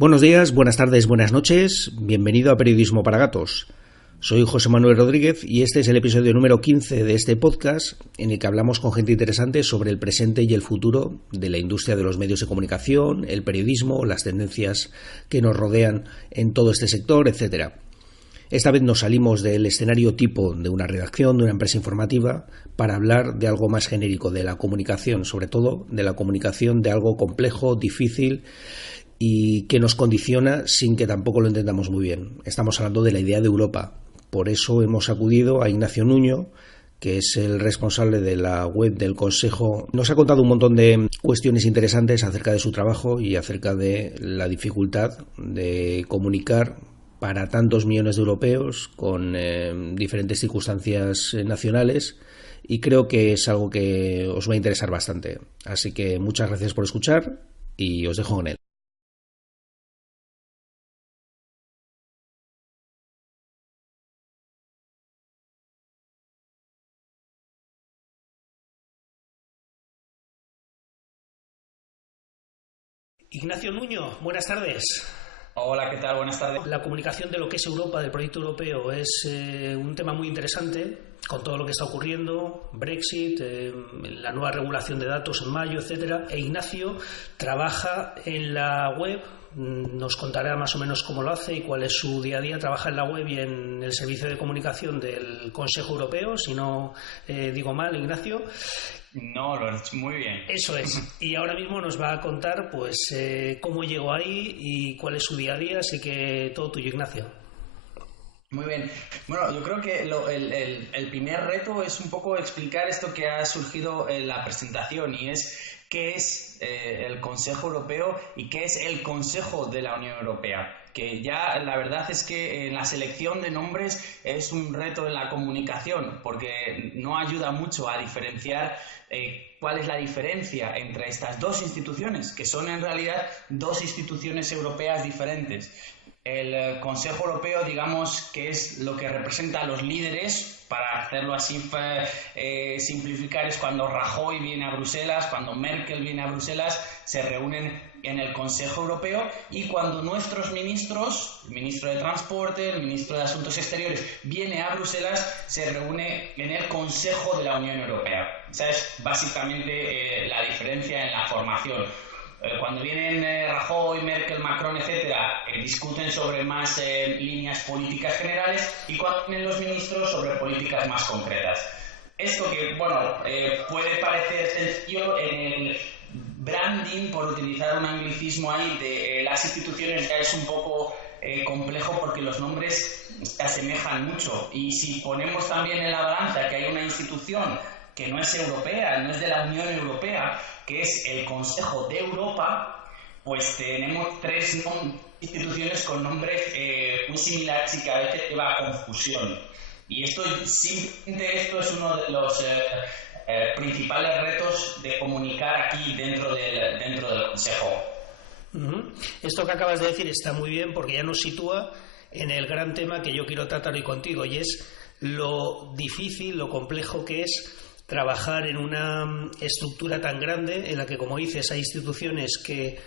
Buenos días, buenas tardes, buenas noches. Bienvenido a Periodismo para Gatos. Soy José Manuel Rodríguez y este es el episodio número 15 de este podcast en el que hablamos con gente interesante sobre el presente y el futuro de la industria de los medios de comunicación, el periodismo, las tendencias que nos rodean en todo este sector, etcétera. Esta vez nos salimos del escenario tipo de una redacción, de una empresa informativa, para hablar de algo más genérico, de la comunicación, sobre todo de la comunicación de algo complejo, difícil y que nos condiciona sin que tampoco lo entendamos muy bien. Estamos hablando de la idea de Europa. Por eso hemos acudido a Ignacio Nuño, que es el responsable de la web del Consejo. Nos ha contado un montón de cuestiones interesantes acerca de su trabajo y acerca de la dificultad de comunicar para tantos millones de europeos con diferentes circunstancias nacionales, y creo que es algo que os va a interesar bastante. Así que muchas gracias por escuchar y os dejo con él. Ignacio Nuño, buenas tardes. Hola, ¿qué tal? Buenas tardes. La comunicación de lo que es Europa, del proyecto europeo, es un tema muy interesante con todo lo que está ocurriendo, Brexit, la nueva regulación de datos en mayo, etcétera. E Ignacio trabaja en la web, nos contará más o menos cómo lo hace y cuál es su día a día. Trabaja en la web y en el servicio de comunicación del Consejo Europeo, si no digo mal, Ignacio. No, lo has hecho muy bien. Eso es. Y ahora mismo nos va a contar pues cómo llegó ahí y cuál es su día a día, así que todo tuyo, Ignacio. Muy bien. Bueno, yo creo que el primer reto es un poco explicar esto que ha surgido en la presentación, y es qué es el Consejo Europeo y qué es el Consejo de la Unión Europea. Que ya la verdad es que en la selección de nombres es un reto en la comunicación, porque no ayuda mucho a diferenciar cuál es la diferencia entre estas dos instituciones, que son en realidad dos instituciones europeas diferentes. El Consejo Europeo, digamos, que es lo que representa a los líderes, para hacerlo así simplificar, es cuando Rajoy viene a Bruselas, cuando Merkel viene a Bruselas, se reúnen en el Consejo Europeo, y cuando nuestros ministros, el ministro de Transporte, el ministro de Asuntos Exteriores, viene a Bruselas, se reúne en el Consejo de la Unión Europea. Esa es básicamente la diferencia en la formación. Cuando vienen Rajoy, Merkel, Macron, etcétera, discuten sobre más líneas políticas generales, y cuando vienen los ministros sobre políticas más concretas. Esto que, bueno, puede parecer sencillo en el branding, por utilizar un anglicismo ahí, de las instituciones, ya es un poco complejo, porque los nombres se asemejan mucho. Y si ponemos también en la balanza que hay una institución que no es europea, no es de la Unión Europea, que es el Consejo de Europa, pues tenemos tres instituciones con nombres muy similares, y que a veces lleva a confusión. Y simplemente esto es uno de los principales retos de comunicar aquí dentro del Consejo. Uh-huh. Esto que acabas de decir está muy bien, porque ya nos sitúa en el gran tema que yo quiero tratar hoy contigo, y es lo difícil, lo complejo que es trabajar en una estructura tan grande en la que, como dices, hay instituciones que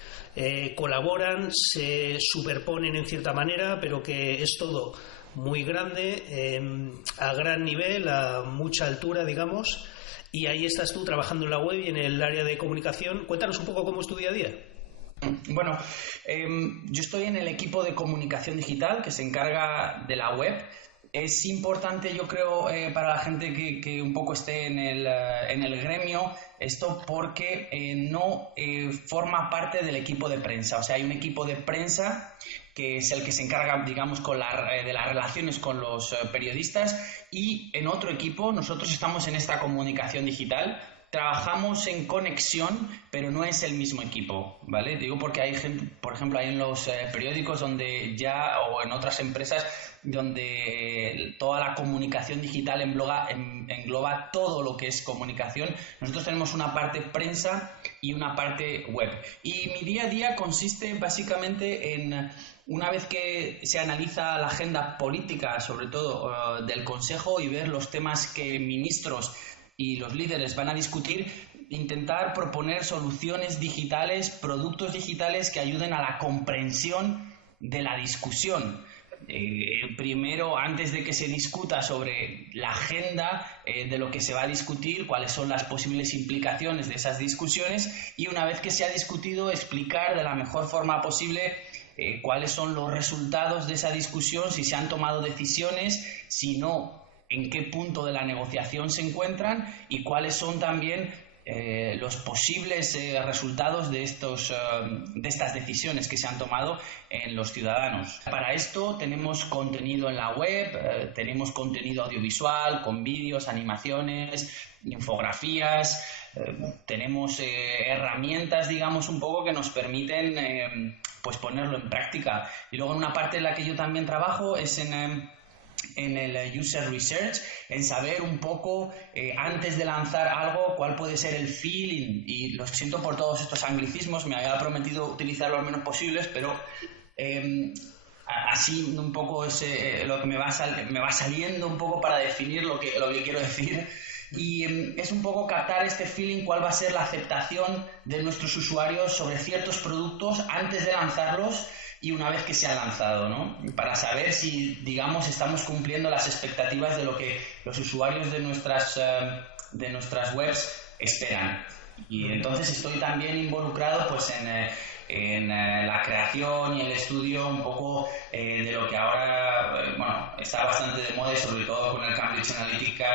colaboran, se superponen en cierta manera, pero que es todo muy grande, a gran nivel, a mucha altura, digamos. Y ahí estás tú trabajando en la web y en el área de comunicación. Cuéntanos un poco cómo es tu día a día. Bueno, yo estoy en el equipo de comunicación digital que se encarga de la web. Es importante, yo creo, para la gente que un poco esté en el gremio, esto, porque no forma parte del equipo de prensa. O sea, hay un equipo de prensa que es el que se encarga, digamos, de las relaciones con los periodistas, y en otro equipo nosotros estamos en esta comunicación digital. Trabajamos en conexión, pero no es el mismo equipo, ¿vale? Digo porque hay gente, por ejemplo, hay en los periódicos donde ya, o en otras empresas, donde toda la comunicación digital engloba todo lo que es comunicación. Nosotros tenemos una parte prensa y una parte web. Y mi día a día consiste básicamente en, una vez que se analiza la agenda política, sobre todo del Consejo, y ver los temas que ministros y los líderes van a discutir, intentar proponer soluciones digitales, productos digitales que ayuden a la comprensión de la discusión. Primero, antes de que se discuta sobre la agenda de lo que se va a discutir, cuáles son las posibles implicaciones de esas discusiones, y una vez que se ha discutido, explicar de la mejor forma posible cuáles son los resultados de esa discusión, si se han tomado decisiones, si no, en qué punto de la negociación se encuentran y cuáles son también los posibles resultados de estas decisiones que se han tomado en los ciudadanos. Para esto tenemos contenido en la web, tenemos contenido audiovisual con vídeos, animaciones, infografías, tenemos herramientas, digamos, un poco que nos permiten pues ponerlo en práctica. Y luego una parte en la que yo también trabajo es en el user research, en saber un poco antes de lanzar algo cuál puede ser el feeling, y lo siento por todos estos anglicismos, me había prometido utilizar lo menos posibles, pero así un poco es lo que me va saliendo un poco para definir lo que quiero decir, y es un poco captar este feeling, cuál va a ser la aceptación de nuestros usuarios sobre ciertos productos antes de lanzarlos y una vez que se ha lanzado, ¿no? Para saber si, digamos, estamos cumpliendo las expectativas de lo que los usuarios de nuestras webs esperan. Y entonces estoy también involucrado pues en la creación y el estudio un poco de lo que ahora está bastante de moda, y sobre todo con el Cambridge Analytica,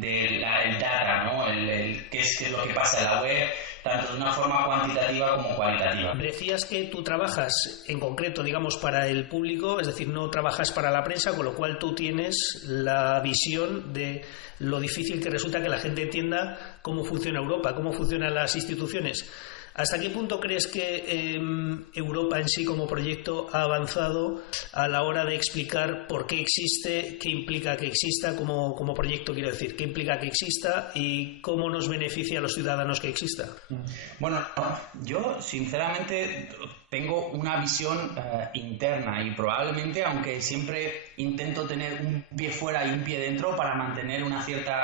el data, ¿no? Qué es lo que pasa en la web, tanto de una forma cuantitativa como cualitativa. Decías que tú trabajas en concreto, digamos, para el público, es decir, no trabajas para la prensa, con lo cual tú tienes la visión de lo difícil que resulta que la gente entienda cómo funciona Europa, cómo funcionan las instituciones. ¿Hasta qué punto crees que Europa en sí como proyecto ha avanzado a la hora de explicar por qué existe, qué implica que exista como proyecto, quiero decir, qué implica que exista y cómo nos beneficia a los ciudadanos que exista? Bueno, yo sinceramente tengo una visión interna, y probablemente, aunque siempre intento tener un pie fuera y un pie dentro para mantener una cierta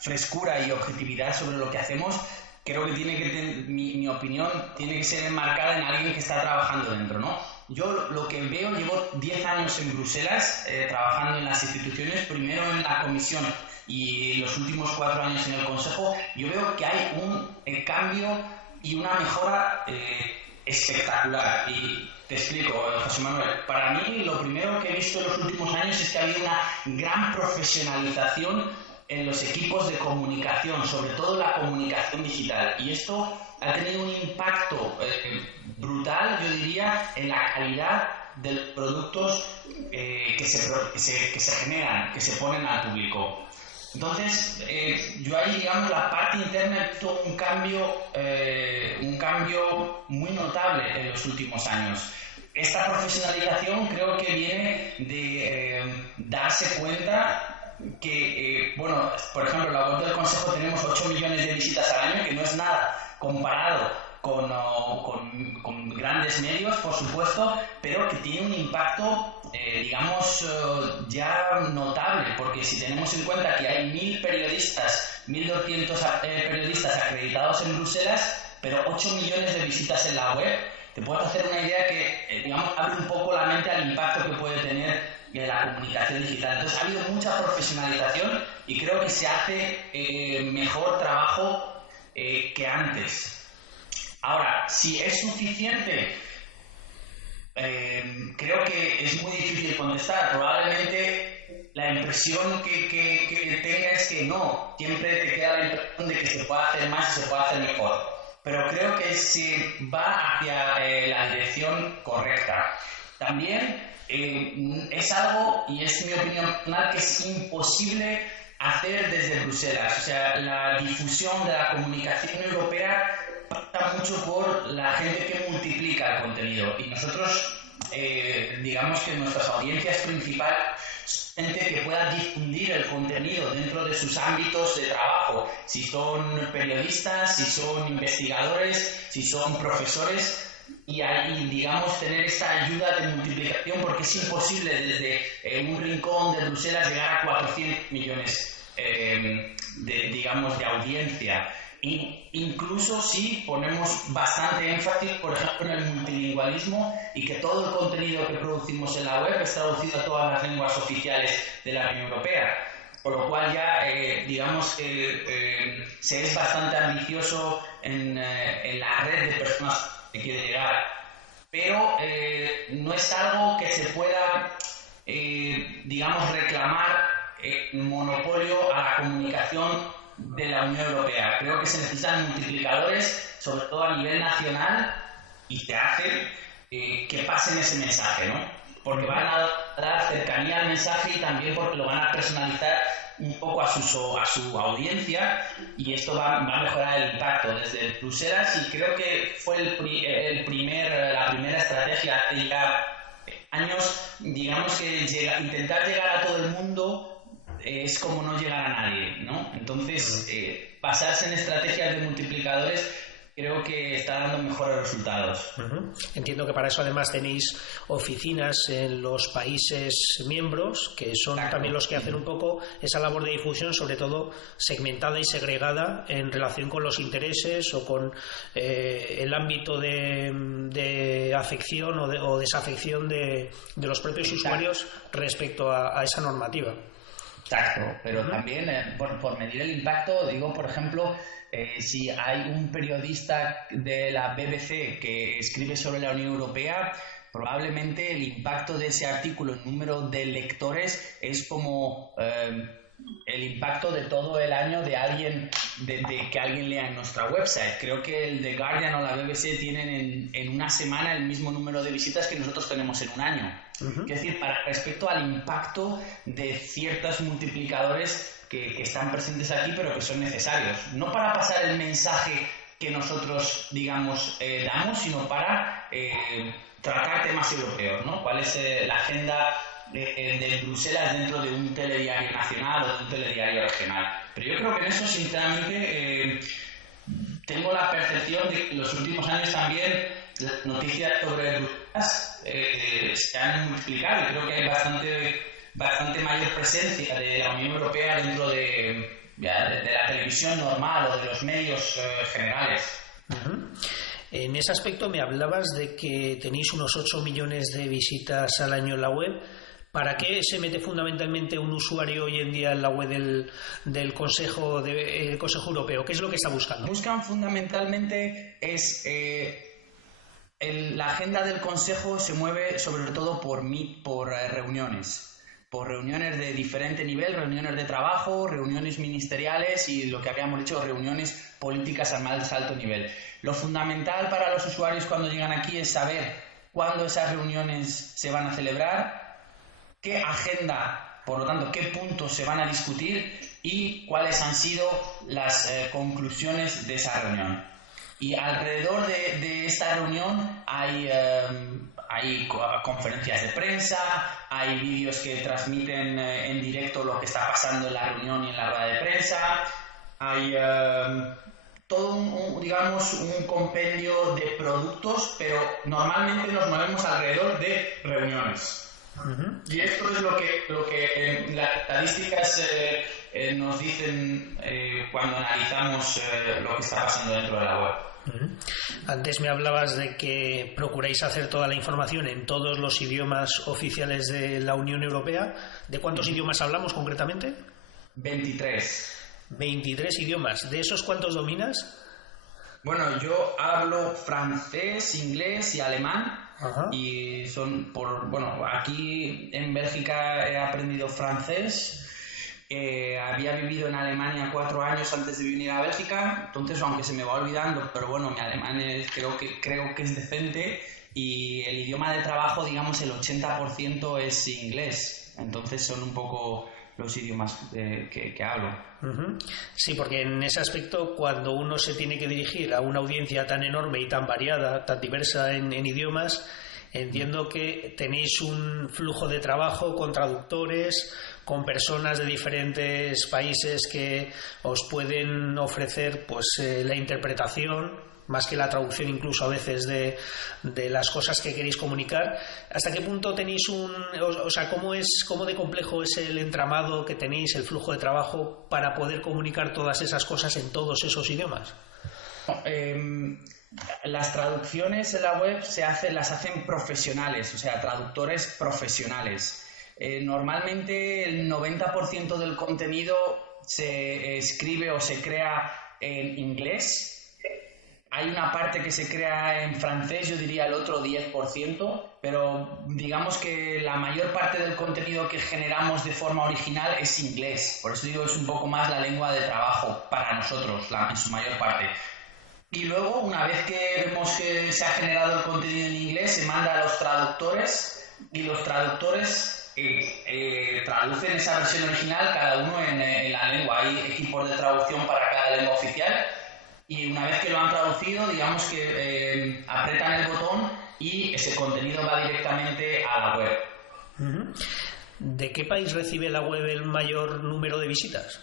frescura y objetividad sobre lo que hacemos, creo que mi opinión tiene que ser enmarcada en alguien que está trabajando dentro, ¿no? Yo lo que veo, llevo 10 años en Bruselas trabajando en las instituciones, primero en la Comisión y los últimos 4 años en el Consejo. Yo veo que hay un cambio y una mejora espectacular. Y te explico, José Manuel. Para mí, lo primero que he visto en los últimos años es que ha habido una gran profesionalización en los equipos de comunicación, sobre todo la comunicación digital, y esto ha tenido un impacto brutal, yo diría, en la calidad de los productos que se generan, que se ponen al público. Entonces, yo ahí, digamos, la parte interna he visto un cambio muy notable en los últimos años. Esta profesionalización creo que viene de darse cuenta que, por ejemplo, en la web del Consejo tenemos 8 millones de visitas al año, que no es nada comparado con grandes medios, por supuesto, pero que tiene un impacto, ya notable, porque si tenemos en cuenta que hay 1.200 periodistas acreditados en Bruselas, pero 8 millones de visitas en la web, te puedes hacer una idea que, abre un poco la mente al impacto que puede tener la comunicación digital. Entonces ha habido mucha profesionalización y creo que se hace mejor trabajo que antes. Ahora, si es suficiente, creo que es muy difícil contestar. Probablemente la impresión que tenga es que no, siempre te queda la impresión de que se puede hacer más y se puede hacer mejor, pero creo que se va hacia la dirección correcta. También es algo, y es mi opinión personal, que es imposible hacer desde Bruselas. O sea, la difusión de la comunicación europea pasa mucho por la gente que multiplica el contenido, y nosotros digamos que nuestras audiencias principales son gente que pueda difundir el contenido dentro de sus ámbitos de trabajo, si son periodistas, si son investigadores, si son profesores, y digamos tener esta ayuda de multiplicación, porque es imposible desde un rincón de Bruselas llegar a 400 millones de audiencia. incluso si ponemos bastante énfasis, por ejemplo, en el multilingüismo y que todo el contenido que producimos en la web es traducido a todas las lenguas oficiales de la Unión Europea. Por lo cual ya, digamos que se es bastante ambicioso en la red de personas que quiere llegar. Pero no es algo que se pueda, digamos, reclamar monopolio a la comunicación de la Unión Europea. Creo que se necesitan multiplicadores, sobre todo a nivel nacional, y te hacen que pasen ese mensaje, ¿no? Porque van a dar cercanía al mensaje y también porque lo van a personalizar un poco a su audiencia, y esto va a mejorar el impacto desde Bruselas. Y creo que fue la primera estrategia hace ya años, digamos, que intentar llegar a todo el mundo es como no llegar a nadie, ¿no? Entonces, basarse en estrategias de multiplicadores creo que está dando mejores resultados. Entiendo que para eso además tenéis oficinas en los países miembros, que son también los que hacen un poco esa labor de difusión, sobre todo segmentada y segregada en relación con los intereses o con el ámbito de afección o desafección de los propios usuarios respecto a esa normativa. Exacto, pero también por medir el impacto, digo, por ejemplo, si hay un periodista de la BBC que escribe sobre la Unión Europea, probablemente el impacto de ese artículo en número de lectores es como el impacto de todo el año de alguien, de que alguien lea en nuestra website. Creo que el The Guardian o la BBC tienen en una semana el mismo número de visitas que nosotros tenemos en un año. Es decir, respecto al impacto de ciertos multiplicadores que están presentes aquí, pero que son necesarios. No para pasar el mensaje que nosotros, digamos, damos, sino para tratar temas europeos, ¿no? ¿Cuál es la agenda de Bruselas dentro de un telediario nacional o de un telediario regional? Pero yo creo que en eso, sinceramente, tengo la percepción de que en los últimos años también las noticias sobre Bruselas se han multiplicado, y creo que hay bastante mayor presencia de la Unión Europea dentro de la televisión normal o de los medios generales. En ese aspecto me hablabas de que tenéis unos 8 millones de visitas al año en la web. ¿Para qué se mete fundamentalmente un usuario hoy en día en la web del Consejo Europeo? ¿Qué es lo que está buscando? Buscan fundamentalmente la agenda del Consejo se mueve sobre todo por reuniones. Por reuniones de diferente nivel, reuniones de trabajo, reuniones ministeriales y, lo que habíamos dicho, reuniones políticas al más alto nivel. Lo fundamental para los usuarios cuando llegan aquí es saber cuándo esas reuniones se van a celebrar, qué agenda, por lo tanto, qué puntos se van a discutir y cuáles han sido las conclusiones de esa reunión. Y alrededor de esta reunión hay conferencias de prensa, hay vídeos que transmiten en directo lo que está pasando en la reunión y en la rueda de prensa, hay todo un compendio de productos, pero normalmente nos movemos alrededor de reuniones. Y esto es lo que las estadísticas nos dicen cuando analizamos lo que está pasando dentro de la web. Antes me hablabas de que procuráis hacer toda la información en todos los idiomas oficiales de la Unión Europea. ¿De cuántos idiomas hablamos concretamente? 23. 23 idiomas. ¿De esos cuántos dominas? Bueno, yo hablo francés, inglés y alemán. Ajá. Y aquí en Bélgica he aprendido francés. Había vivido en Alemania 4 años antes de venir a Bélgica, entonces, aunque se me va olvidando, pero bueno, mi alemán creo que es decente, y el idioma de trabajo, digamos, el 80% es inglés. Entonces son un poco los idiomas que hablo. Sí, porque en ese aspecto, cuando uno se tiene que dirigir a una audiencia tan enorme y tan variada, tan diversa en idiomas, entiendo que tenéis un flujo de trabajo con traductores, con personas de diferentes países que os pueden ofrecer pues la interpretación más que la traducción incluso a veces de las cosas que queréis comunicar. ¿Hasta qué punto tenéis cómo de complejo es el entramado que tenéis, el flujo de trabajo para poder comunicar todas esas cosas en todos esos idiomas? Las traducciones en la web las hacen profesionales, o sea, traductores profesionales. Normalmente el 90% del contenido se escribe o se crea en inglés. Hay una parte que se crea en francés, yo diría el otro 10%, pero digamos que la mayor parte del contenido que generamos de forma original es inglés. Por eso digo, es un poco más la lengua de trabajo para nosotros, en su mayor parte. Y luego, una vez que vemos que se ha generado el contenido en inglés, se manda a los traductores y los traductores traducen esa versión original cada uno en la lengua. Hay equipos de traducción para cada lengua oficial y una vez que lo han traducido, digamos que apretan el botón y ese contenido va directamente a la web. ¿De qué país recibe la web el mayor número de visitas?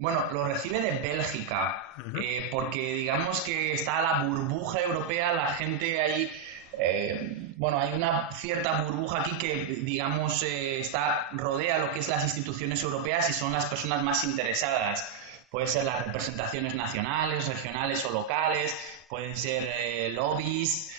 Bueno, lo recibe de Bélgica, porque digamos que está la burbuja europea, la gente ahí, hay una cierta burbuja aquí que, digamos, rodea lo que es las instituciones europeas y son las personas más interesadas. Pueden ser las representaciones nacionales, regionales o locales, pueden ser lobbies,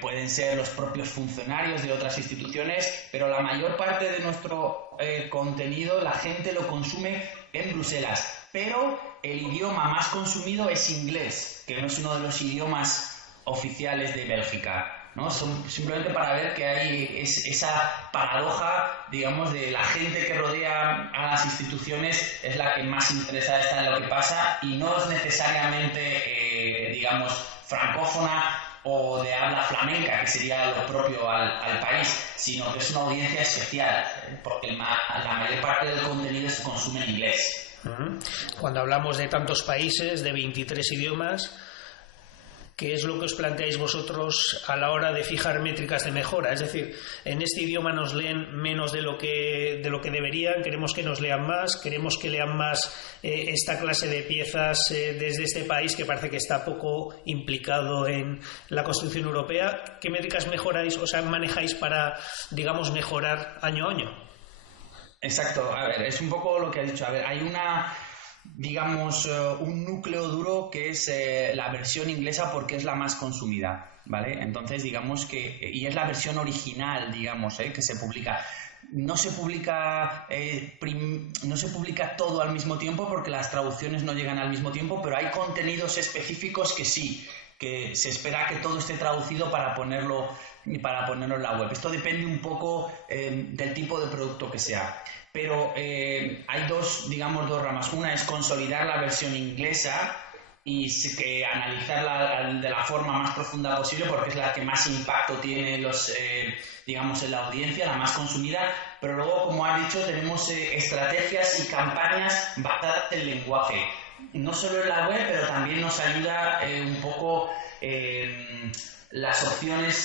pueden ser los propios funcionarios de otras instituciones, pero la mayor parte de nuestro contenido la gente lo consume en Bruselas, pero el idioma más consumido es inglés, que no es uno de los idiomas oficiales de Bélgica, ¿no? Simplemente para ver que hay esa paradoja, digamos, de la gente que rodea a las instituciones es la que más interesada está en lo que pasa y no es necesariamente, digamos, francófona o de habla flamenca, que sería lo propio al país, sino que es una audiencia especial, porque la mayor parte del contenido se consume en inglés. Cuando hablamos de tantos países, de 23 idiomas, ¿qué es lo que os planteáis vosotros a la hora de fijar métricas de mejora? Es decir, en este idioma nos leen menos de lo que deberían, queremos que nos lean más, queremos que lean más esta clase de piezas desde este país que parece que está poco implicado en la construcción europea. ¿Qué métricas manejáis para, digamos, mejorar año a año? Exacto, a ver, es un poco lo que has dicho. A ver, hay un núcleo duro que es la versión inglesa porque es la más consumida, ¿vale? Entonces, digamos y es la versión original, digamos, que se publica. No se publica todo al mismo tiempo porque las traducciones no llegan al mismo tiempo, pero hay contenidos específicos que sí, que se espera que todo esté traducido para ponerlo en la web. Esto depende un poco del tipo de producto que sea. Pero hay dos ramas. Una es consolidar la versión inglesa y analizarla de la forma más profunda posible porque es la que más impacto tiene en la audiencia, la más consumida. Pero luego, como has dicho, tenemos estrategias y campañas basadas en lenguaje. No solo en la web, pero también nos ayuda un poco las opciones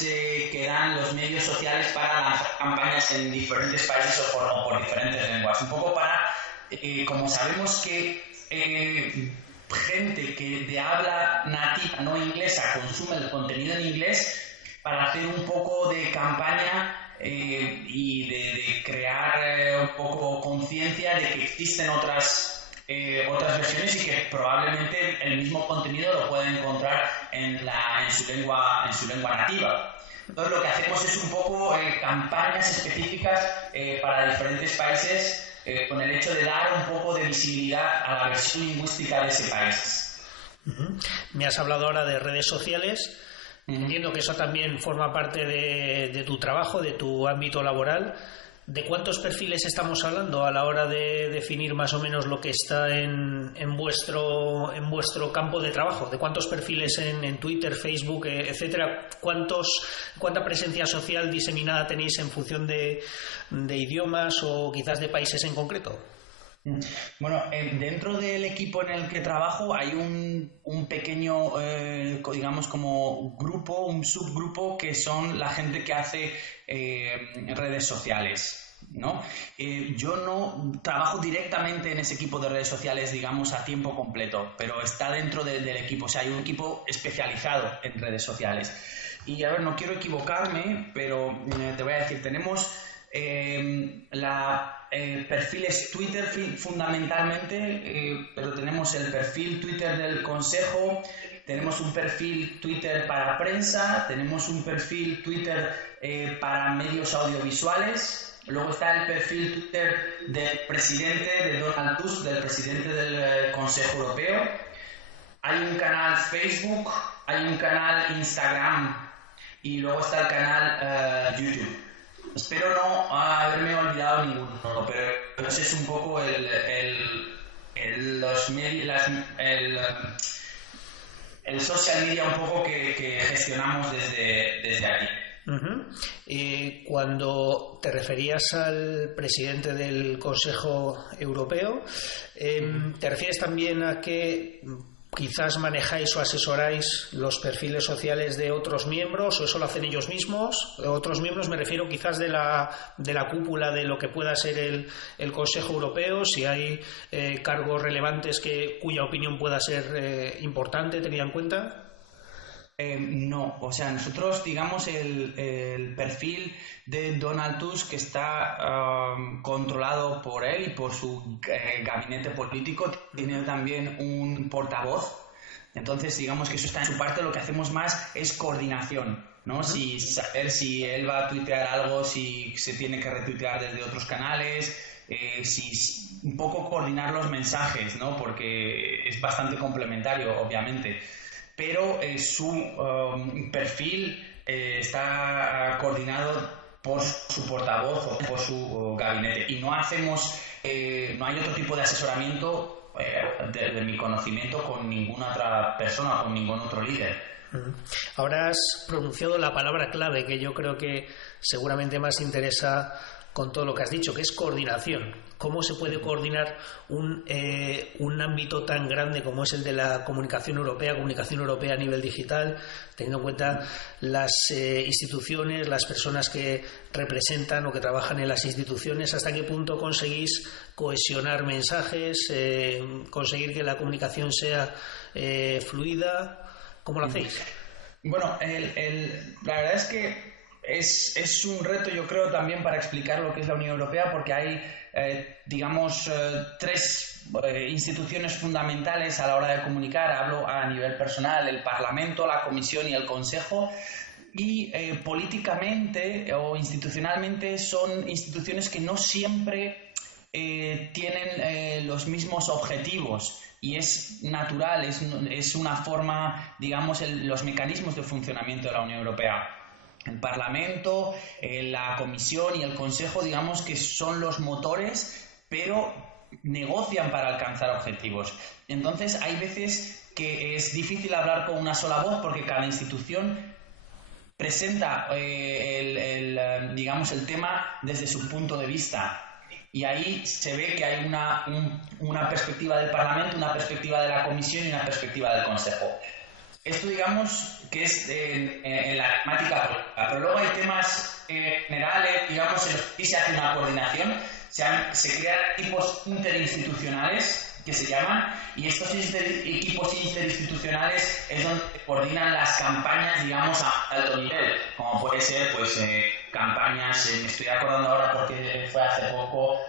que dan los medios sociales para lanzar campañas en diferentes países o por diferentes lenguas. Un poco para, como sabemos que gente que de habla nativa no inglesa consume el contenido en inglés, para hacer un poco de campaña y de crear un poco conciencia de que existen otras versiones y que probablemente el mismo contenido lo pueden encontrar en su lengua nativa. Entonces lo que hacemos es un poco campañas específicas para diferentes países con el hecho de dar un poco de visibilidad a la versión lingüística de ese país. Me has hablado ahora de redes sociales. Entiendo que eso también forma parte de tu trabajo, de tu ámbito laboral. ¿De cuántos perfiles estamos hablando a la hora de definir más o menos lo que está en vuestro campo de trabajo? ¿De cuántos perfiles en Twitter, Facebook, etcétera? ¿Cuánta presencia social diseminada tenéis en función de idiomas o quizás de países en concreto? Bueno, dentro del equipo en el que trabajo hay un pequeño, digamos, como grupo, un subgrupo que son la gente que hace redes sociales, ¿no? Yo no trabajo directamente en ese equipo de redes sociales, digamos, a tiempo completo, pero está dentro del equipo. O sea, hay un equipo especializado en redes sociales. Y a ver, no quiero equivocarme, pero te voy a decir, tenemos perfiles Twitter fundamentalmente, pero tenemos el perfil Twitter del Consejo, tenemos un perfil Twitter para prensa, tenemos un perfil Twitter para medios audiovisuales, luego está el perfil Twitter del presidente, de Donald Tusk, del presidente del Consejo Europeo, hay un canal Facebook, hay un canal Instagram y luego está el canal YouTube. Espero no haberme olvidado ninguno, pero ese es un poco el social media un poco que gestionamos desde aquí. Uh-huh. Y cuando te referías al presidente del Consejo Europeo, ¿te refieres también a que quizás manejáis o asesoráis los perfiles sociales de otros miembros, o eso lo hacen ellos mismos? Otros miembros me refiero quizás de la cúpula de lo que pueda ser el Consejo Europeo, si hay cargos relevantes cuya opinión pueda ser importante, tenida en cuenta. No, o sea, nosotros, digamos, el perfil de Donald Tusk que está controlado por él y por su gabinete político, tiene también un portavoz. Entonces, digamos que eso está en su parte. Lo que hacemos más es coordinación, ¿no? Si saber si él va a tuitear algo, si se tiene que retuitear desde otros canales, un poco coordinar los mensajes, ¿no? Porque es bastante complementario, obviamente. Pero su perfil está coordinado por su portavoz o por su gabinete, y no hay otro tipo de asesoramiento de mi conocimiento con ninguna otra persona, con ningún otro líder. Ahora has pronunciado la palabra clave que yo creo que seguramente más interesa con todo lo que has dicho, que es coordinación. ¿Cómo se puede coordinar un ámbito tan grande como es el de la comunicación europea a nivel digital, teniendo en cuenta las instituciones, las personas que representan o que trabajan en las instituciones? ¿Hasta qué punto conseguís cohesionar mensajes, conseguir que la comunicación sea fluida? ¿Cómo lo hacéis? Bueno, la verdad es que es un reto, yo creo, también para explicar lo que es la Unión Europea, porque hay, tres instituciones fundamentales a la hora de comunicar. Hablo a nivel personal: el Parlamento, la Comisión y el Consejo. Y políticamente o institucionalmente son instituciones que no siempre tienen los mismos objetivos. Y es natural, es una forma, digamos, los mecanismos de funcionamiento de la Unión Europea. El Parlamento, la Comisión y el Consejo, digamos que son los motores, pero negocian para alcanzar objetivos. Entonces, hay veces que es difícil hablar con una sola voz, porque cada institución presenta digamos, el tema desde su punto de vista. Y ahí se ve que hay una perspectiva del Parlamento, una perspectiva de la Comisión y una perspectiva del Consejo. Esto, digamos, que es en la temática, pero luego hay temas generales, digamos, en los que se hace una coordinación. Se crean equipos interinstitucionales, que se llaman, y estos equipos interinstitucionales es donde coordinan las campañas, digamos, a alto nivel, como puede ser, pues, campañas, me estoy acordando ahora porque fue hace poco,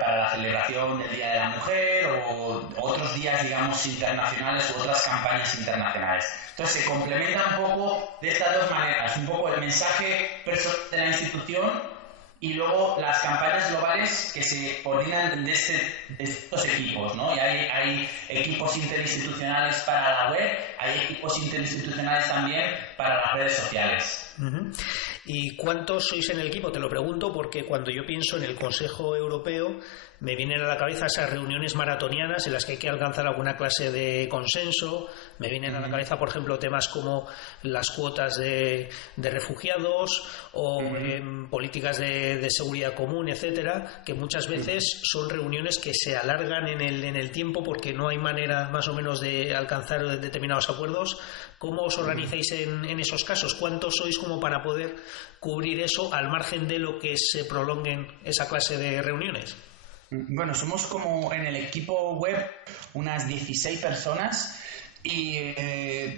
para la celebración del Día de la Mujer, o otros días, digamos, internacionales, u otras campañas internacionales. Entonces se complementa un poco de estas dos maneras, un poco el mensaje personal de la institución y luego las campañas globales que se coordinan de estos equipos, ¿no? Y hay equipos interinstitucionales para la web, hay equipos interinstitucionales también para las redes sociales. Uh-huh. ¿Y cuántos sois en el equipo? Te lo pregunto porque cuando yo pienso en el Consejo Europeo me vienen a la cabeza esas reuniones maratonianas en las que hay que alcanzar alguna clase de consenso. Me vienen a la cabeza, por ejemplo, temas como las cuotas de refugiados o políticas de seguridad común, etcétera, que muchas veces son reuniones que se alargan en el tiempo porque no hay manera más o menos de alcanzar determinados acuerdos. ¿Cómo os organizáis en esos casos? ¿Cuántos sois como para poder cubrir eso al margen de lo que se prolonguen esa clase de reuniones? Bueno, somos como en el equipo web unas 16 personas y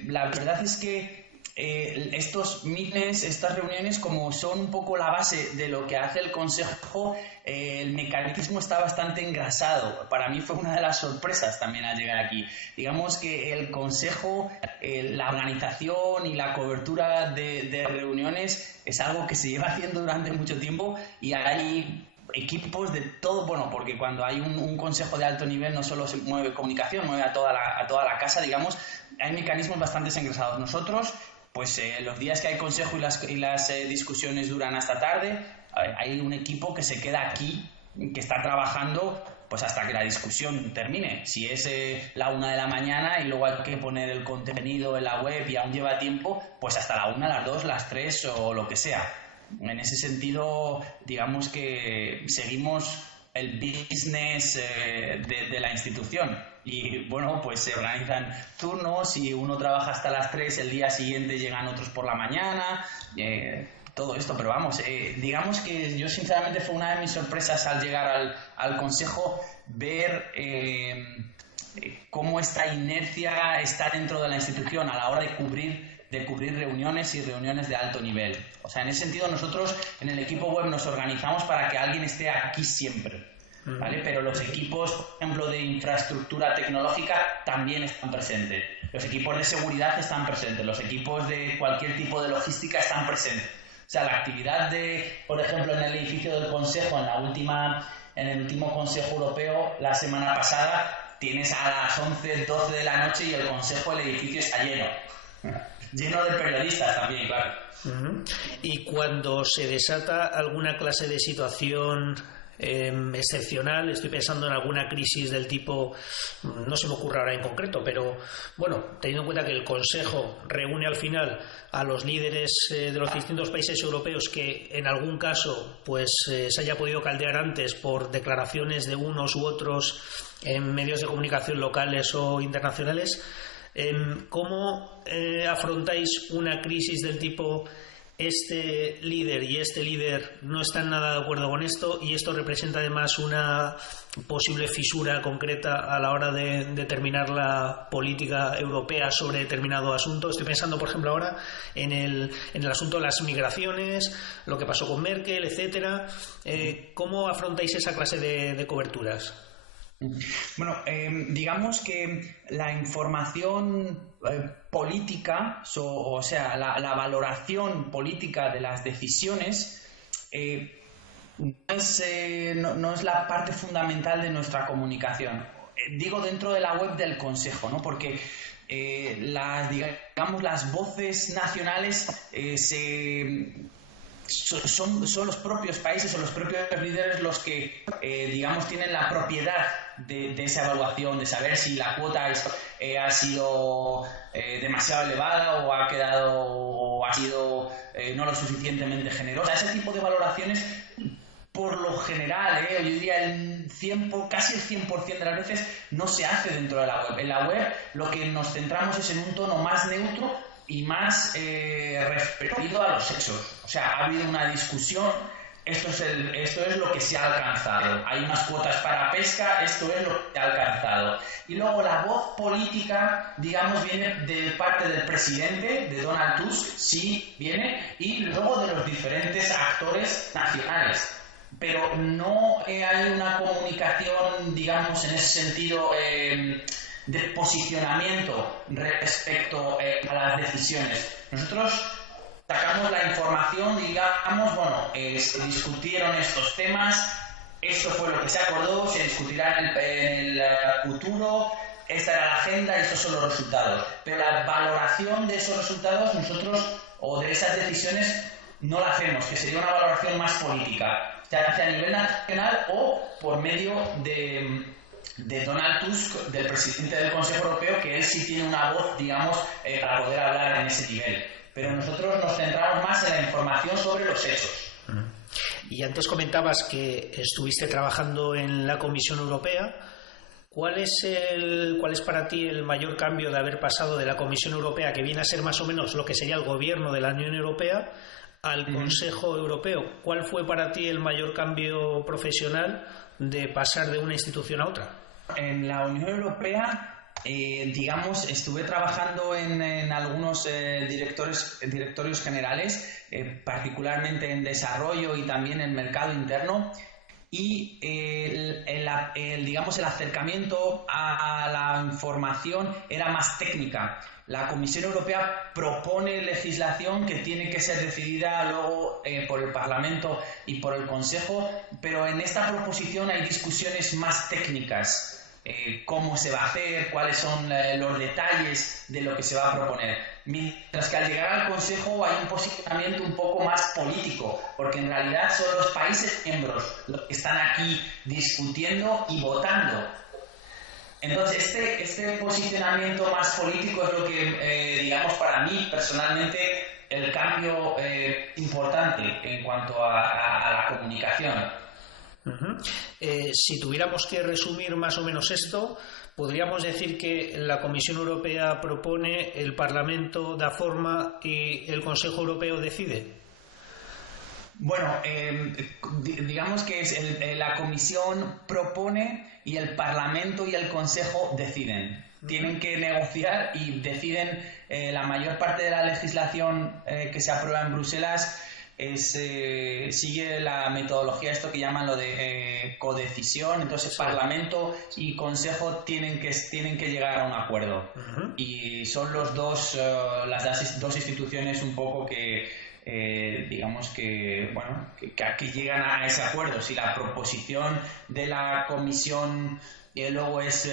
la verdad es que estos meetings, estas reuniones, como son un poco la base de lo que hace el Consejo, el mecanismo está bastante engrasado. Para mí fue una de las sorpresas también al llegar aquí. Digamos que el Consejo, la organización y la cobertura de reuniones es algo que se lleva haciendo durante mucho tiempo y hay equipos de todo, bueno, porque cuando hay un consejo de alto nivel no solo se mueve comunicación, mueve a toda la casa, digamos, hay mecanismos bastante engrasados. Nosotros, pues los días que hay consejo y las discusiones duran hasta tarde, hay un equipo que se queda aquí, que está trabajando pues hasta que la discusión termine. Si es la 1 de la mañana y luego hay que poner el contenido en la web y aún lleva tiempo, pues hasta la 1, las 2, las 3 o lo que sea. En ese sentido, digamos que seguimos el business de la institución y bueno, pues se organizan turnos y uno trabaja hasta las 3, el día siguiente llegan otros por la mañana, todo esto, pero vamos, digamos que yo sinceramente fue una de mis sorpresas al llegar al consejo ver cómo esta inercia está dentro de la institución a la hora de cubrir reuniones y reuniones de alto nivel. O sea, en ese sentido nosotros en el equipo web nos organizamos para que alguien esté aquí siempre, ¿vale? Pero los equipos, por ejemplo, de infraestructura tecnológica también están presentes. Los equipos de seguridad están presentes. Los equipos de cualquier tipo de logística están presentes. O sea, la actividad por ejemplo, en el edificio del Consejo, en el último Consejo Europeo, la semana pasada, tienes a las 11, 12 de la noche y el Consejo, el edificio está lleno. Lleno de periodistas también, claro. Y cuando se desata alguna clase de situación excepcional, estoy pensando en alguna crisis del tipo, no se me ocurre ahora en concreto, pero bueno, teniendo en cuenta que el Consejo reúne al final a los líderes de los distintos países europeos que en algún caso pues se haya podido caldear antes por declaraciones de unos u otros en medios de comunicación locales o internacionales, ¿cómo afrontáis una crisis del tipo este líder y este líder no están nada de acuerdo con esto y esto representa además una posible fisura concreta a la hora de determinar la política europea sobre determinado asunto? Estoy pensando, por ejemplo, ahora en el asunto de las migraciones, lo que pasó con Merkel, etcétera. ¿Cómo afrontáis esa clase de coberturas? Bueno, digamos que la información política, o sea, la valoración política de las decisiones no es la parte fundamental de nuestra comunicación. Digo dentro de la web del Consejo, ¿no? Porque las voces nacionales son los propios países o los propios líderes los que, digamos, tienen la propiedad de esa evaluación, de saber si la cuota ha sido demasiado elevada o ha sido no lo suficientemente generosa. Ese tipo de valoraciones, por lo general, yo diría casi el 100% de las veces no se hace dentro de la web. En la web lo que nos centramos es en un tono más neutro y más referido a los hechos. O sea, ha habido una discusión, esto es lo que se ha alcanzado. Hay unas cuotas para pesca, esto es lo que se ha alcanzado. Y luego la voz política, digamos, viene de parte del presidente, de Donald Tusk, sí viene, y luego de los diferentes actores nacionales. Pero no hay una comunicación, digamos, en ese sentido de posicionamiento respecto a las decisiones. Nosotros sacamos la información, digamos, bueno, se discutieron estos temas, esto fue lo que se acordó, se discutirá en el futuro, esta era la agenda, estos son los resultados. Pero la valoración de esos resultados nosotros, o de esas decisiones, no la hacemos, que sería una valoración más política. Se hace a nivel nacional o por medio de Donald Tusk, del presidente del Consejo Europeo, que él sí tiene una voz, digamos, para poder hablar en ese nivel. Pero nosotros nos centramos más en la información sobre los hechos. Y antes comentabas que estuviste trabajando en la Comisión Europea. ¿Cuál es para ti el mayor cambio de haber pasado de la Comisión Europea, que viene a ser más o menos lo que sería el gobierno de la Unión Europea, al Consejo Europeo. ¿Cuál fue para ti el mayor cambio profesional de pasar de una institución a otra? En la Unión Europea, digamos, estuve trabajando en algunos directorios generales, particularmente en desarrollo y también en mercado interno. Y digamos, el acercamiento a la información era más técnica. La Comisión Europea propone legislación que tiene que ser decidida luego por el Parlamento y por el Consejo, pero en esta proposición hay discusiones más técnicas. Cómo se va a hacer, cuáles son los detalles de lo que se va a proponer. Mientras que al llegar al Consejo hay un posicionamiento un poco más político, porque en realidad son los países miembros los que están aquí discutiendo y votando. Entonces este posicionamiento más político es lo que, digamos, para mí personalmente el cambio importante en cuanto a la comunicación. Si tuviéramos que resumir más o menos esto, podríamos decir que la Comisión Europea propone, el Parlamento da forma y el Consejo Europeo decide. Bueno, digamos que la Comisión propone y el Parlamento y el Consejo deciden. Tienen que negociar y deciden. La mayor parte de la legislación que se aprueba en Bruselas sigue la metodología, esto que llaman lo de codecisión. Entonces, sí. Parlamento y Consejo tienen que llegar a un acuerdo. Y son las dos instituciones un poco que digamos que llegan a ese acuerdo. Si la proposición de la Comisión luego es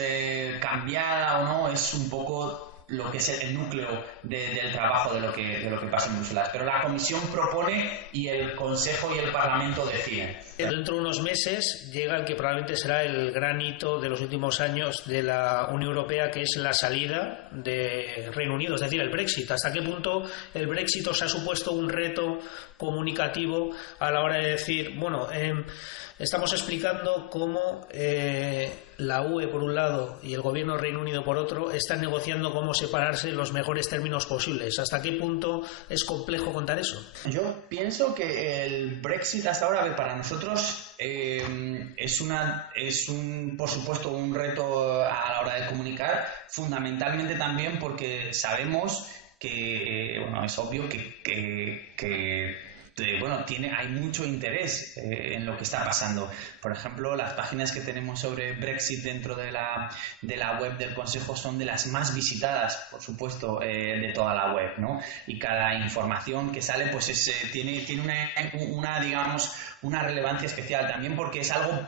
cambiada o no, es un poco lo que es el núcleo del trabajo de lo que pasa en Bruselas. Pero la Comisión propone y el Consejo y el Parlamento deciden. Dentro de unos meses llega el que probablemente será el gran hito de los últimos años de la Unión Europea, que es la salida de Reino Unido, es decir, el Brexit. ¿Hasta qué punto el Brexit os ha supuesto un reto comunicativo a la hora de decir, bueno, estamos explicando cómo la UE por un lado y el gobierno del Reino Unido por otro están negociando cómo separarse en los mejores términos posibles? ¿Hasta qué punto es complejo contar eso? Yo pienso que el Brexit hasta ahora, para nosotros, por supuesto, un reto a la hora de comunicar, fundamentalmente también porque sabemos que, es obvio que hay mucho interés en lo que está pasando. Por ejemplo, las páginas que tenemos sobre Brexit dentro de la web del Consejo son de las más visitadas, por supuesto, de toda la web, ¿no? Y cada información que sale, pues tiene una relevancia especial también, porque es algo,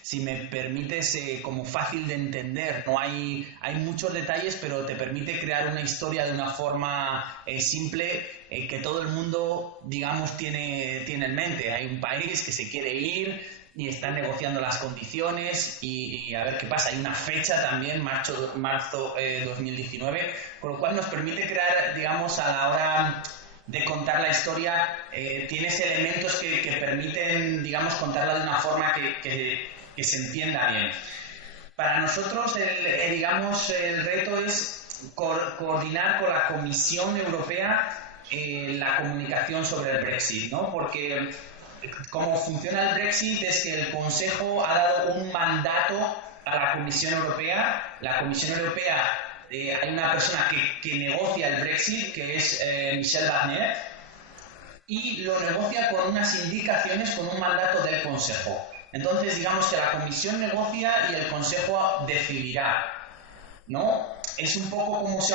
si me permites, como fácil de entender. No hay muchos detalles, pero te permite crear una historia de una forma simple, que todo el mundo, digamos, tiene en mente. Hay un país que se quiere ir y están negociando las condiciones y a ver qué pasa. Hay una fecha también, marzo 2019, con lo cual nos permite crear, digamos, a la hora de contar la historia, tienes elementos que permiten, digamos, contarla de una forma que se entienda bien. Para nosotros, el reto es coordinar con la Comisión Europea la comunicación sobre el Brexit, ¿no? Porque cómo funciona el Brexit es que el Consejo ha dado un mandato a la Comisión Europea. La Comisión Europea, hay una persona que negocia el Brexit, que es Michel Barnier, y lo negocia con unas indicaciones, con un mandato del Consejo. Entonces, digamos que la Comisión negocia y el Consejo decidirá, ¿no? Es un poco cómo se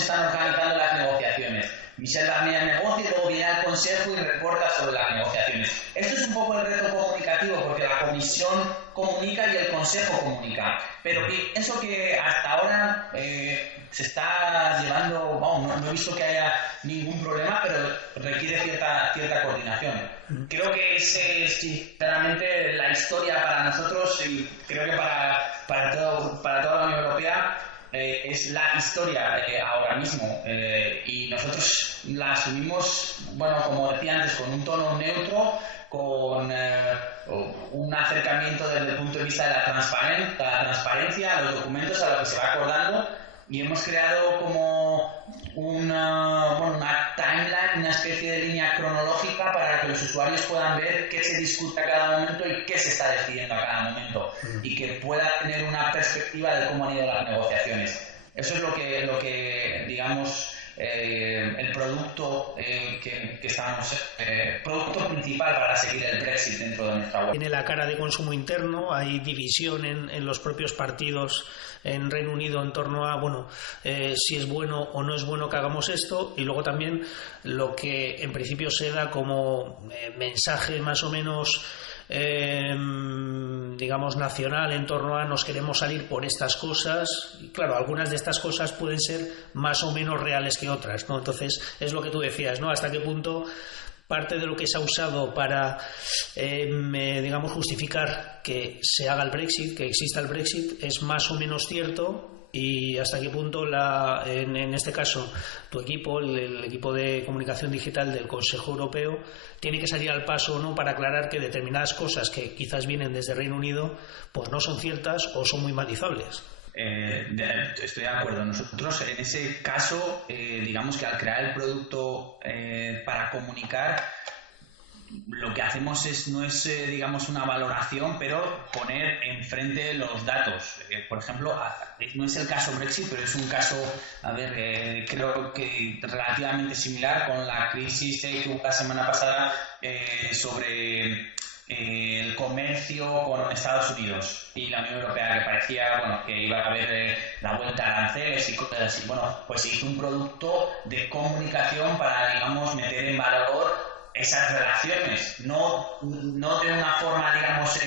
están organizando las negociaciones. Michel Barnier negocia y luego viene al Consejo y reporta sobre las negociaciones. Esto es un poco el reto comunicativo, porque la Comisión comunica y el Consejo comunica. Pero pienso que hasta ahora se está llevando, no he visto que haya ningún problema, pero requiere cierta coordinación. Creo que es sinceramente la historia para nosotros, y creo que para toda la Unión Europea, es la historia ahora mismo, y nosotros la asumimos, como decía antes, con un tono neutro, con un acercamiento desde el punto de vista de la transparencia a los documentos, a lo que se va acordando, y hemos creado como una timeline, una especie de línea cronológica para que los usuarios puedan ver qué se discute a cada momento y qué se está decidiendo a cada momento, y que puedan tener una perspectiva de cómo han ido las negociaciones. Eso es lo que digamos, el producto que estamos, producto principal para seguir el Brexit dentro de nuestra web. Tiene la cara de consumo interno, hay división en los propios partidos en Reino Unido en torno a, si es bueno o no es bueno que hagamos esto, y luego también lo que en principio se da como mensaje más o menos digamos nacional en torno a nos queremos salir por estas cosas, y claro, algunas de estas cosas pueden ser más o menos reales que otras, ¿no? Entonces es lo que tú decías, ¿no? Hasta qué punto parte de lo que se ha usado para digamos justificar que se haga el Brexit, que exista el Brexit, es más o menos cierto, y hasta qué punto en este caso tu equipo, el equipo de comunicación digital del Consejo Europeo, tiene que salir al paso o no para aclarar que determinadas cosas que quizás vienen desde Reino Unido pues no son ciertas o son muy matizables. Estoy de acuerdo. Nosotros en ese caso, digamos que al crear el producto para comunicar, lo que hacemos no es digamos una valoración, pero poner enfrente los datos. Por ejemplo, no es el caso Brexit, pero es un caso, creo que relativamente similar con la crisis que hubo la semana pasada sobre el comercio con Estados Unidos y la Unión Europea, que parecía que iba a haber la vuelta a aranceles y cosas así. Pues se hizo un producto de comunicación para, digamos, meter en valor esas relaciones, no de una forma, digamos,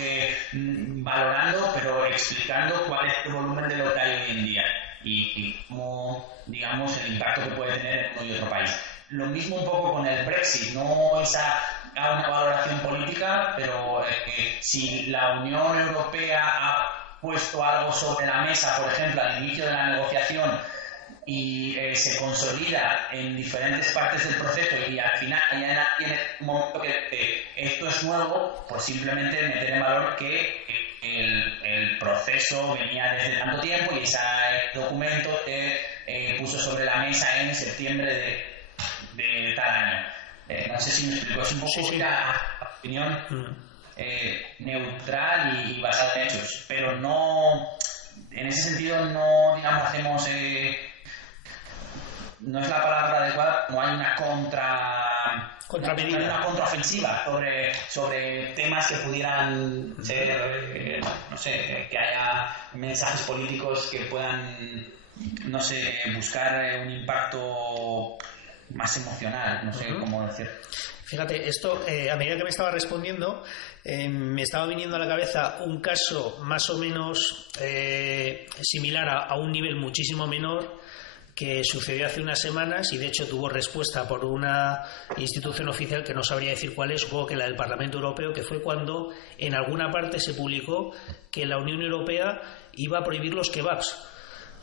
valorando, pero explicando cuál es el volumen de lo que hay hoy en día y cómo, digamos, el impacto que puede tener en uno y otro país. Lo mismo un poco con el Brexit, no una valoración política, pero si la Unión Europea ha puesto algo sobre la mesa, por ejemplo, al inicio de la negociación, y se consolida en diferentes partes del proceso, y al final ya tiene un momento que esto es nuevo, pues simplemente meter en valor que el proceso venía desde tanto tiempo y ese documento se puso sobre la mesa en septiembre de tal año. No sé si me explico, es un poco una opinión neutral y basada en hechos, pero no, en ese sentido no, digamos, hacemos no es la palabra adecuada, no hay una contramedida, una contraofensiva sobre temas que pudieran ser, no sé, que haya mensajes políticos que puedan, no sé, buscar un impacto más emocional, no sé cómo decir. Fíjate, esto, a medida que me estaba respondiendo, me estaba viniendo a la cabeza un caso más o menos similar a un nivel muchísimo menor, que sucedió hace unas semanas y de hecho tuvo respuesta por una institución oficial que no sabría decir cuál es, supongo que la del Parlamento Europeo, que fue cuando en alguna parte se publicó que la Unión Europea iba a prohibir los kebabs.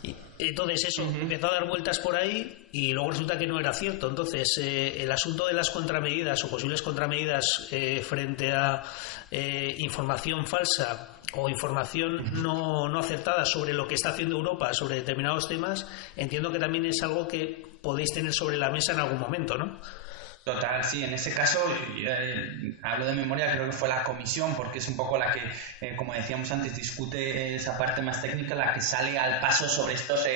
Y entonces eso empezó a dar vueltas por ahí y luego resulta que no era cierto. Entonces el asunto de las contramedidas o posibles contramedidas frente a información falsa o información no acertada sobre lo que está haciendo Europa sobre determinados temas, entiendo que también es algo que podéis tener sobre la mesa en algún momento, ¿no? Total, sí, en ese caso hablo de memoria, creo que fue la comisión, porque es un poco la que, como decíamos antes, discute esa parte más técnica, la que sale al paso sobre estos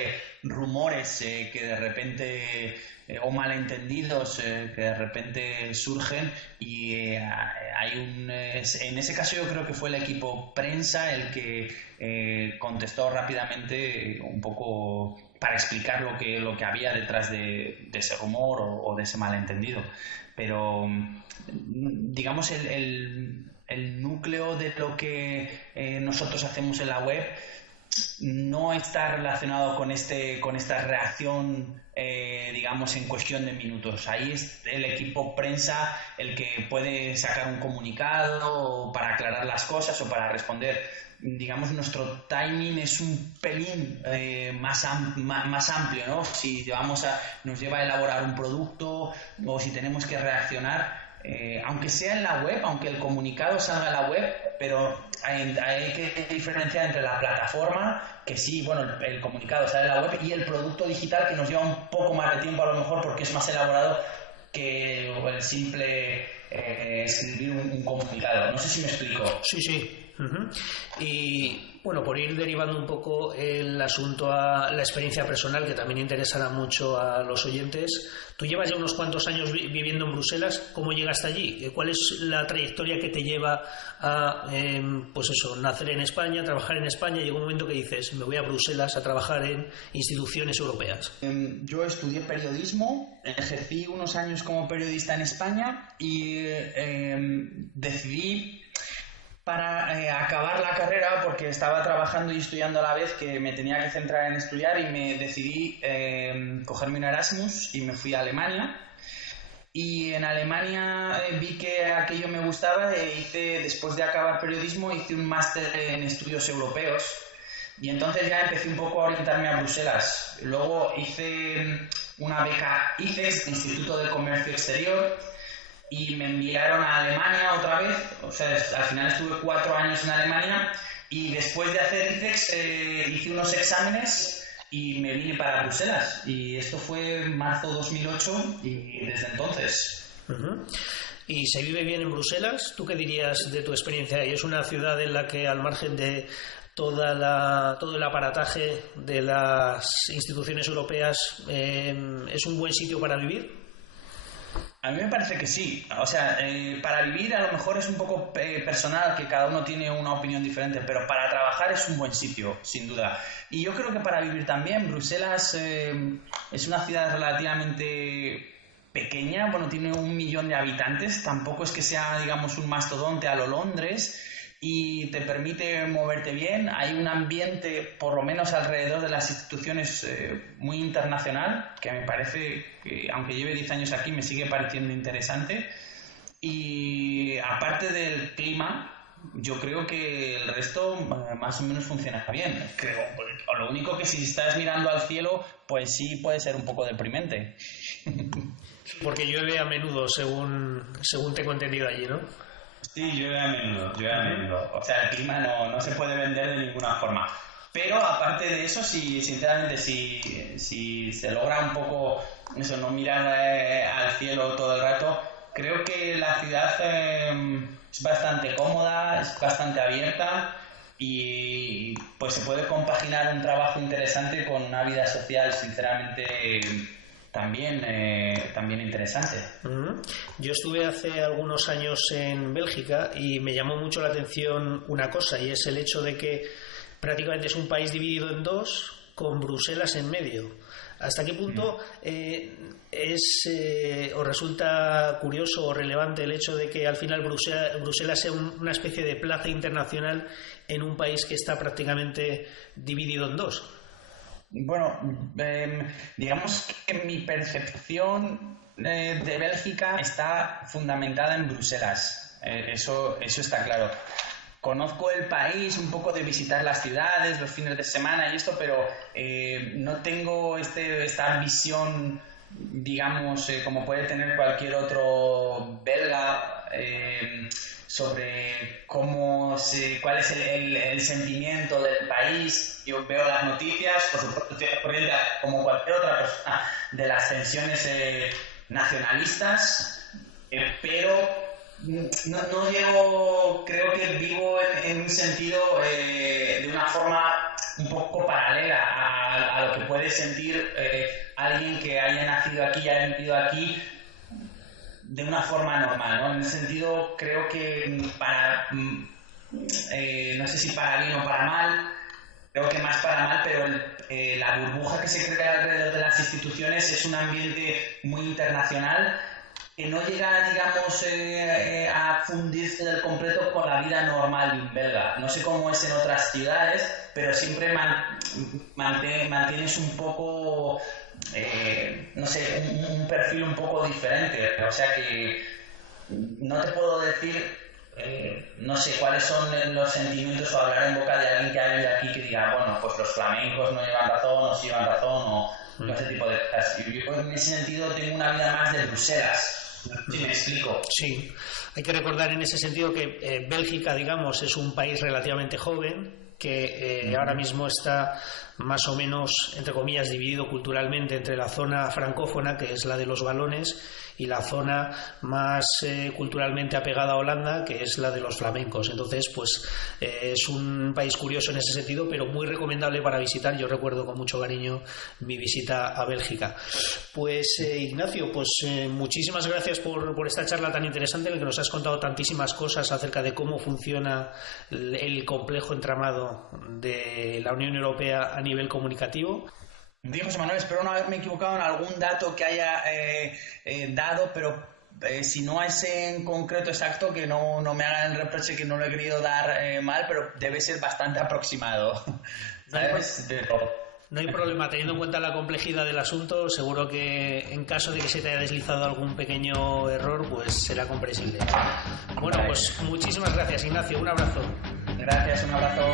rumores que de repente, o malentendidos, que de repente surgen, y en ese caso yo creo que fue el equipo prensa el que contestó rápidamente un poco para explicar lo que había detrás de ese rumor o de ese malentendido. Pero digamos el núcleo de lo que nosotros hacemos en la web no está relacionado con esta reacción digamos en cuestión de minutos. Ahí es el equipo prensa el que puede sacar un comunicado para aclarar las cosas o para responder. Digamos, nuestro timing es un pelín más amplio, ¿no? Si nos lleva a elaborar un producto o si tenemos que reaccionar, aunque sea en la web, aunque el comunicado salga en la web, pero hay que diferenciar entre la plataforma, que sí, bueno, el comunicado sale en la web, y el producto digital, que nos lleva un poco más de tiempo a lo mejor porque es más elaborado que el simple escribir un comunicado. No sé si me explico. Sí, sí. Uh-huh. Y bueno, por ir derivando un poco el asunto a la experiencia personal, que también interesará mucho a los oyentes, tú llevas ya unos cuantos años viviendo en Bruselas. ¿Cómo llegaste allí? ¿Cuál es la trayectoria que te lleva a, pues eso, nacer en España, trabajar en España? Llega un momento que dices, me voy a Bruselas a trabajar en instituciones europeas. Yo estudié periodismo, ejercí unos años como periodista en España y decidí, para acabar la carrera, porque estaba trabajando y estudiando a la vez, que me tenía que centrar en estudiar, y me decidí cogerme un Erasmus y me fui a Alemania. Y en Alemania vi que aquello me gustaba e después de acabar periodismo, hice un máster en estudios europeos. Y entonces ya empecé un poco a orientarme a Bruselas. Luego hice una beca ICEX, Instituto de Comercio Exterior, y me enviaron a Alemania otra vez. O sea, al final estuve 4 años en Alemania, y después de hacer ICEX hice unos exámenes y me vine para Bruselas. Y esto fue en marzo 2008 y desde entonces. Uh-huh. ¿Y se vive bien en Bruselas? ¿Tú qué dirías de tu experiencia? ¿Y es una ciudad en la que, al margen de todo el aparataje de las instituciones europeas, es un buen sitio para vivir? A mí me parece que sí. O sea, para vivir a lo mejor es un poco personal, que cada uno tiene una opinión diferente, pero para trabajar es un buen sitio, sin duda. Y yo creo que para vivir también. Bruselas es una ciudad relativamente pequeña, bueno, tiene 1 millón de habitantes, tampoco es que sea, digamos, un mastodonte a lo Londres, y te permite moverte bien. Hay un ambiente, por lo menos alrededor de las instituciones, muy internacional, que me parece que, aunque lleve 10 años aquí, me sigue pareciendo interesante. Y aparte del clima, yo creo que el resto más o menos funciona bien. Creo, lo único que si estás mirando al cielo, pues sí puede ser un poco deprimente. Porque llueve a menudo, según tengo entendido allí, ¿no? Sí, llueve a menudo. O sea, el clima no se puede vender de ninguna forma. Pero aparte de eso, sí, sinceramente, si se logra un poco eso, no mirar al cielo todo el rato, creo que la ciudad es bastante cómoda, es bastante abierta, y pues se puede compaginar un trabajo interesante con una vida social, sinceramente, también interesante. Uh-huh. Yo estuve hace algunos años en Bélgica y me llamó mucho la atención una cosa, y es el hecho de que prácticamente es un país dividido en dos, con Bruselas en medio. ¿Hasta qué punto os resulta curioso o relevante el hecho de que al final Bruselas sea una especie de plaza internacional en un país que está prácticamente dividido en dos? Bueno, digamos que mi percepción de Bélgica está fundamentada en Bruselas. Eso está claro. Conozco el país un poco de visitar las ciudades, los fines de semana y esto, pero no tengo esta visión, digamos, como puede tener cualquier otro belga, sobre cuál es el sentimiento del país. Yo veo las noticias, por supuesto estoy corriente como cualquier otra persona de las tensiones nacionalistas, pero no llego, creo que vivo en un sentido de una forma un poco paralela a lo que puede sentir alguien que haya nacido aquí y haya vivido aquí de una forma normal, ¿no? En ese sentido, creo que no sé si para bien o para mal, creo que más para mal, pero la burbuja que se crea alrededor de las instituciones es un ambiente muy internacional que no llega, digamos, a fundirse del completo con la vida normal de un belga. No sé cómo es en otras ciudades, pero siempre mantienes un poco, no sé, un perfil un poco diferente. O sea que no te puedo decir, no sé cuáles son los sentimientos, o hablar en boca de alguien que ha vivido aquí que diga, bueno, pues los flamencos no llevan razón, o sí llevan razón, o ese tipo de cosas. Yo en ese sentido tengo una vida más de Bruselas. ¿Sí me explico? Sí, hay que recordar en ese sentido que Bélgica, digamos, es un país relativamente joven, que ahora mismo está más o menos, entre comillas, dividido culturalmente entre la zona francófona, que es la de los valones, y la zona más culturalmente apegada a Holanda, que es la de los flamencos. Entonces, pues es un país curioso en ese sentido, pero muy recomendable para visitar. Yo recuerdo con mucho cariño mi visita a Bélgica. Pues Ignacio, pues muchísimas gracias por esta charla tan interesante en la que nos has contado tantísimas cosas acerca de cómo funciona el complejo entramado de la Unión Europea a nivel comunicativo. Digo, José Manuel, espero no haberme equivocado en algún dato que haya dado, pero si no es en concreto exacto, que no me hagan el reproche que no lo he querido dar mal, pero debe ser bastante aproximado. ¿Sabes? No hay problema, teniendo en cuenta la complejidad del asunto, seguro que en caso de que se te haya deslizado algún pequeño error, pues será comprensible. Bueno, pues muchísimas gracias, Ignacio, un abrazo. Gracias, un abrazo.